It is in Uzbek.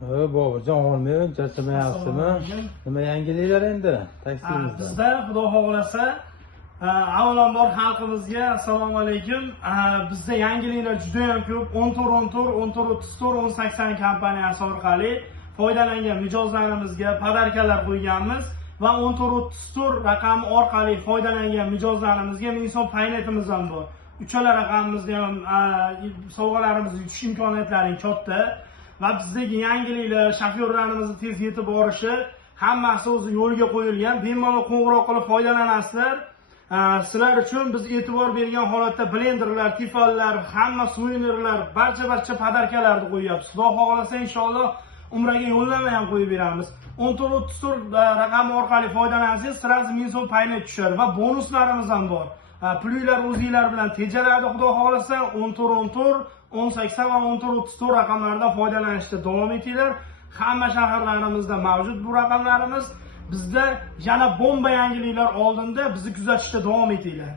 Boburjon olmayman, charchamayapsizmi? Nima yangiliklar endi taksingizda? Bizda Xudo xohlasa, avvalambor xalqimizga assalomu alaykum. Bizda yangiliklar juda ham ko'p. 14 kompaniyasi orqali foydalangan mijozlarimizga podarkalar qo'yganmiz va 14 raqami orqali foydalangan mijozlarimizga ming so'm paynetimiz ham bor. Uchala raqamimizda ham sovg'alarimizni yutish imkoniyatlari katta. Va bizdagi yangiliklar, shofyorlarimizni tez yetib borishi, hammasi o'zi yo'lga qo'yilgan. Bemalol qo'ng'iroq qilib foydalanasizlar. Sizlar uchun biz e'tibor bergan holatda blenderlar, tifallar, hamma suvenirlar, barcha podarkalarni qo'yapmiz. Xudo xohlasa inshaalloh umraga yo'llanma ham qo'yib beramiz. 14 raqami orqali foydalansangiz, sirasi ming so'm paynet tushadi va bonuslarimiz ham bor. Plyuylar o'zingizlar bilan tejaladi, Xudo xohlasa 14 1080 va 1434 raqamlaridan foydalanishda davom etinglar. Hamma shaharlarimizda mavjud bu raqamlarimiz. Bizda yana bomba yangiliklar oldinda, bizni kuzatishda davom etinglar.